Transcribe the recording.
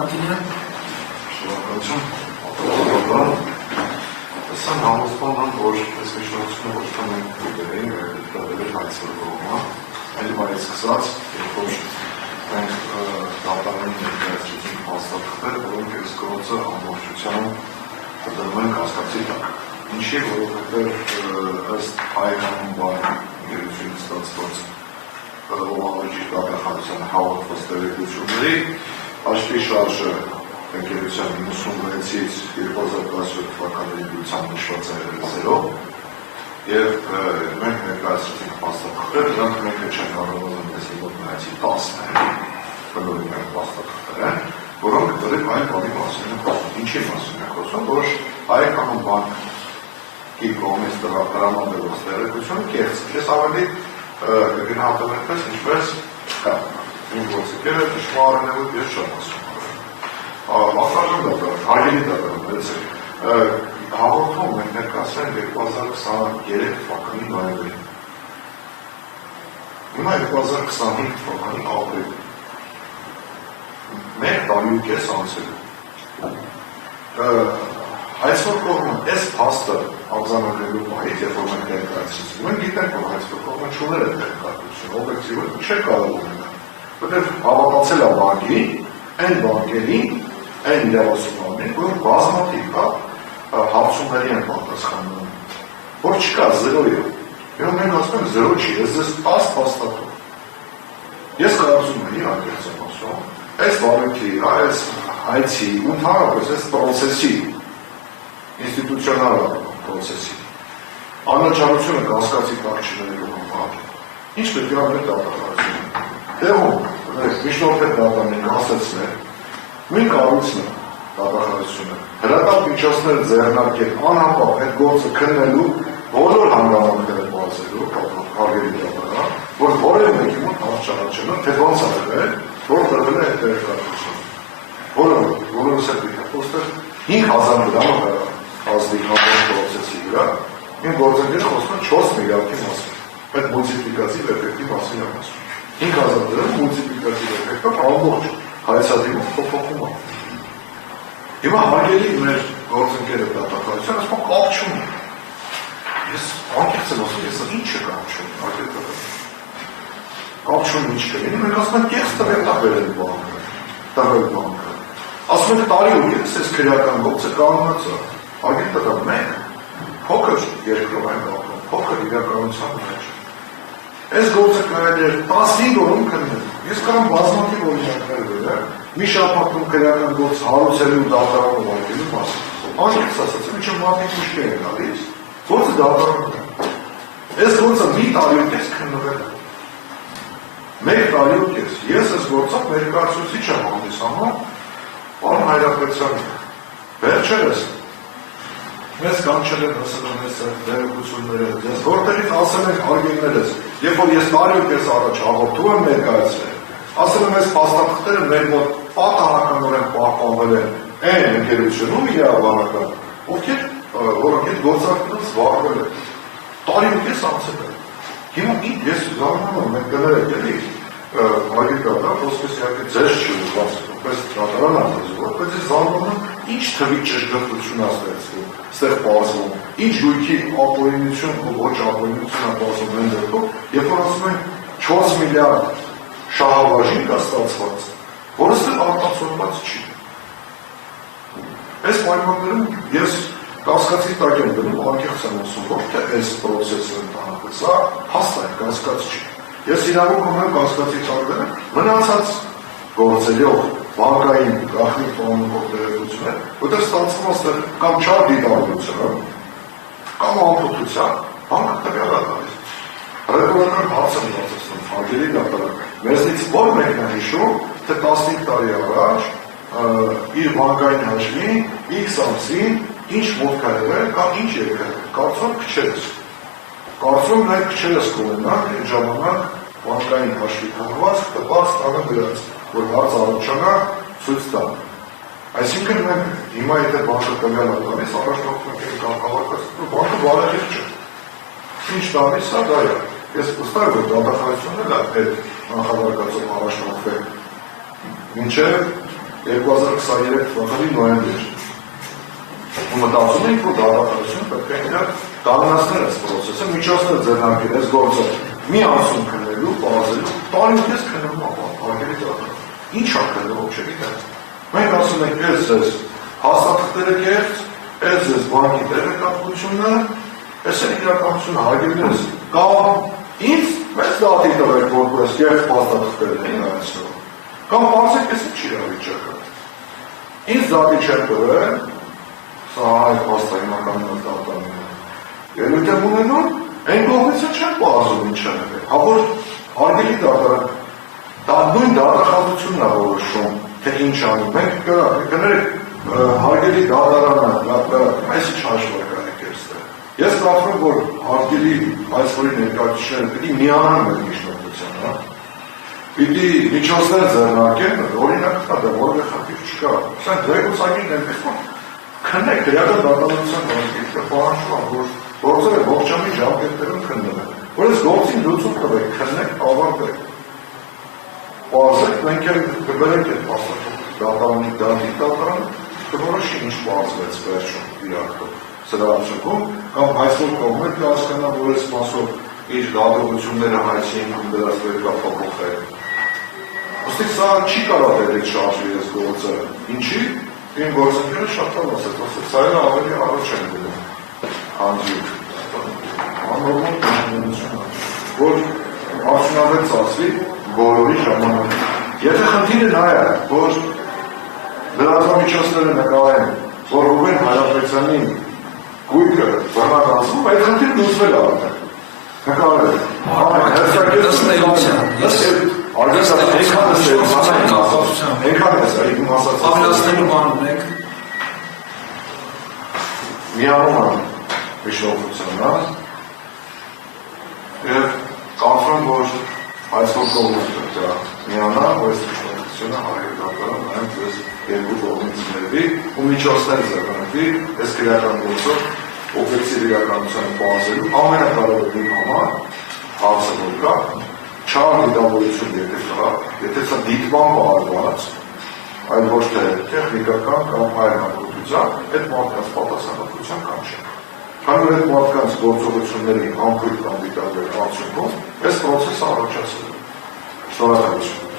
Մարտինյան։ Շնորհակալություն։ Ասեմ համոզման, որ այս միջնորդությունը ոչ թե մենք դերեին, դրել հայցրողը, այլ բայց սկսած, երբ որ մենք դատարանի ներկայացրեցինք հաստատքներ, որոնք այս գործը ամբողջությամբ դրում են կասկածի տակ։ Ինչի, որովհետև ըստ հայկական բանի գերությունից ստացված ողջի կապախանության հավաքված տեղեկությունների աչքի շարժը ընկերության 96-ից 2017 թվականի դրությամբ նշված է 0 և մենք ներկայացրեցինք հաստատքներ, դրանք մեկը չեն առնվազն ես մոտ նայեցի 10 բնորին մեր հաստատքներ են, որոնք դրիվ այն բանի մասին են խոսում։ Ինչի մասին են խոսում, որ հայկական բանկի կողմից տրամադրված տեղեկությունը կեղծ է։ Ես ավելի կգնահատեմ այնպես, ինչպես իմ գործիքերը ճշմարին է, ես չեմ ասում։ Մասնաժն դատարան, հարգելի դատարան, հաղորդում մենք ներկայացրել 2023 թվականի նոյեմբերին։ Հիմա 2025 թվականի ապրիլ։ Մեկ տարի ու կես անցել։ Այսօր կողմը այս փաստը արձանագրելու պահից, երբ որ մենք ներկայացրեցինք, մենք գիտենք, որ այսօր կողմը չուներ է տեղեկատվություն, օբյեկտիվը չէ կարող ունենալ, որտեղ հավատացել է բանկի, այն բանկերին, այն իրավասություններին, որ բազմաթիվ հարցումների են պատասխանում, որ չկա 0-ը։ Եվ մենք ասում ենք 0 չի, ես ձեզ 10 փաստաթուղթ։ Ես կարծում եմ, անկեղծ եմ ասում, այս վարույթի, այս հայցի, ընդհանրապես այս պրոցեսի, ինստիտուցիոնալ պրոցեսի անաչառությունը կասկածի տակ չներելու համար, ինչ պետք է անել դատախազությունը։ Տեղում, միջնորդ դատարանին ասեցնել, նույն կառույցն է դատախազությունը, հրատապ միջոցները ձեռնարկել անհապաղ այդ գործը քննելու բոլոր հանգամանքները բացելու, հարգելի դատարան, որ որևէ մեկի մոտ հարց չառաջանա, թե ոնց է եղել, որ տրվել է այդ տեղեկատվությունը։ Բոլորս էլ պետք է խոսել 5000 դրամը ազդի համոն պրոցեսի վրա, իմ գործընկեր խոսում է 4 միլիարդի մասին, այդ մուլտիպլիկատիվ էֆեկտի մասին եմ ասում։ 5000 դրամ մուլտիպլիկատիվ էֆեկտը ամբողջ հայացադիմով փոփոխում է։ Հիմա հարգելի մեր գործընկերը դատախազությունը ասում կապ չունի։ Ես անկեղծ եմ ասում, ես ինչը կապ չունի, արգելքը։ Կապ չունի ինչ կլինի, մենք ասում ենք կեղծ տվել տաբերել բանկը։ Ասում ենք տարի ու կես այս քրեական գործը կանոնած է։ Արգելքը մենք փոքր երկրով այն գաղթում, փոքր իրականության մեջ։ Այս գործը կարելի է 15 օրում քննել։ Ես կարող բազմաթիվ օրինակներ վերել, մի շաբաթում քրեական գործ հարուցելու դատարանում արգելու մասին։ Անկեղծ ասած, ինչը մարդիկ ուշքի են գալիս, գործը դատարանում է։ Այս գործը մի տարի ու կես քննվել է։ Մեկ տարի ու կես։ Ես այս գործով ներկայացուցիչ եմ հանդիսանում պարոն Հայրապետյանը։ Վերջերս մեզ կանչել են հասել մեզ տեղեկությունները, ես որտեղից ասել ենք հարգելներս, երբ որ ես տարի ու կես առաջ հաղորդում եմ ներկայացրել, ասել եմ այս փաստաթղթերը մեր մոտ պատահականորեն պահպանվել են այն ընկերությունում իրավաբանական, որոնք այդ գործակցությամբ զբաղվել են։ Տարի ու կես անցել է։ Հիմա ես զարմանում եմ, մենք գներեք էլի, հարգելի դատարան, ոսկես իհարկե ձեզ չի ուզված, որպես դատարան անդրեզվոր, բայց ես զարմանում եմ, ինչ թվի ճշգրտություն է ստեղծվում, ստեղ բազվում, ինչ գույքի ապօրինություն ու ոչ ապօրինություն է բազվում այն դեպքում, երբ որ ասում են 4 միլիարդ շահավաժին կա ստացված, որը ստեղ արտացոլված չի։ Այս պայմաններում ես կասկածի տակ եմ դնում, անկեղծ եմ ասում, ոչ թե այս պրոցեսը ընդհանրապես, սա հաստ է, կասկած չի։ Ես իրավունք ունեմ կասկածի տակ դնում, մնացած գործելով բանկային գաղտնիք տոնող տեղեկություններ, որտեղ ստացվում է կամ չար դիտարկություն, կամ անփոփոխության, բանկը տվյալ է տալիս։ Ռետորական հարց եմ բացեցնում, հարգելի դատարան, մեզնից ո՞ր մեկն է հիշում, թե 15 տարի առաջ իր բանկային հաշվին, X ամսին, ինչ մոտք է եղել կամ ինչ եկել, կարծում քչերս։ Կարծում նաև քչերս կունենանք այդ ժամանակ բանկային հաշվի թողված տված տանը դրած, որ հարց առաջանա ցույց տան։ Այսինքն մենք հիմա եթե բանկը տվյալ է տալիս, առաջնորդում ենք կարգավորված, բանկը բարեհետ չէ։ Ինչ տալիս է, դա է։ Ես վստահ եմ, որ դատախազությունը այդ նախադարկածով առաջնորդվել մինչև 2023 թվականի նոյեմբեր։ Ու մտածում ենք, որ դատախազությունը պետք է իրար կանգնացնել այս պրոցեսը, միջոցներ ձեռնարկել այս գործը մի անցում քննելու, բազելու, տարիքես քննելու ապահովելի դատախազ։ Ինչ ա քննելու, չգիտեմ։ Մենք ասում ենք, ես հաստատքները կերտ, ես բանկի տեղեկատվությունը, ես են իրականությունը հարգելներս, կամ ինձ մեծ դատի տվեք, որպես կերտ հաստատքները ներկայացնող, կամ պարզեք ես ինչ իրավիճակը։ Ինձ դատի չեն տվել, սա այդ հաստայնականն դատանում է։ Ելույթ եմ ունենում, այն կողմից չեն պարզում ինչ են եղել, հա որ հարգելի դատարան, դա նույն դատախազությունն է որոշում, թե ինչ անի, մենք կներեք հարգելի դատարանը, այս ինչ հաշվարկանեք էստեղ։ Ես կարծում եմ, որ հարգելի այս որի ներկայացուցիչները պիտի միանան մեր միջնորդությանը, պիտի միջոցներ ձեռնարկեն, օրինակ դա որևէ խնդիր չկա։ Սա դեպքուսակին այնպես որ քննեք դրական դատավորության որոշիչը պահանջում, որ գործերը ողջամի ժամկետներում քննվեն, որ այս գործին լուծում տվեք, քննեք, ավարտեք։ Պարզեք, մենք էլ կբերենք այդ պաստատող դատարանը, կորոշի ինչ պարզվեց վերջում իրակով սրա արդյունքում, կամ այսօր կողմեր կհասկանա, որ այս մասով իր դատողությունները հայցին ու դրած վերկափոխել։ Ոստի սա չի կարող դերից շարժի այս գործը, ինչի, իմ գործընկերը շատ լավ ասեց, ասեց, սա էլ ավելի առաջ են գնում, հանդիուկ, անորմալ որ արդյունավետ ծածվի բոլորի ժամանակ։ Եթե խնդիրը նա է, որ լրատվամիջոցները նկարեն, որ Ռուբեն Հայրապետյանի գույքը բռնականացվում, այդ խնդիրը լուծվել է արդեն։ Նկարել։ Ավելացնելու բան ունեք։ Միանում են միջնորդությանը և կարծում որ այսօր կողմից պետք է միանա, որ այս միջնորդությունը հայերդատարան նայենք ես երկու կողմից ներվի ու միջոցներ ձեռնարկվի այս քրեական գործով օբյեկտիվ իրականության բազելու ամենակարևորին համար հարցը որ կա չար դիտավորություն եթե սա դիտման բաղարված այլ ոչ թե տեխնիկական կամ այլ հատկության այդ մարդկանց պատասխանատվության կանչի քանի որ այդ մարդկանց գործողությունների ամփոփ կամ դիտարկել արդյունքում այս պրոցեսը առաջացել է։ Շնորհակալություն։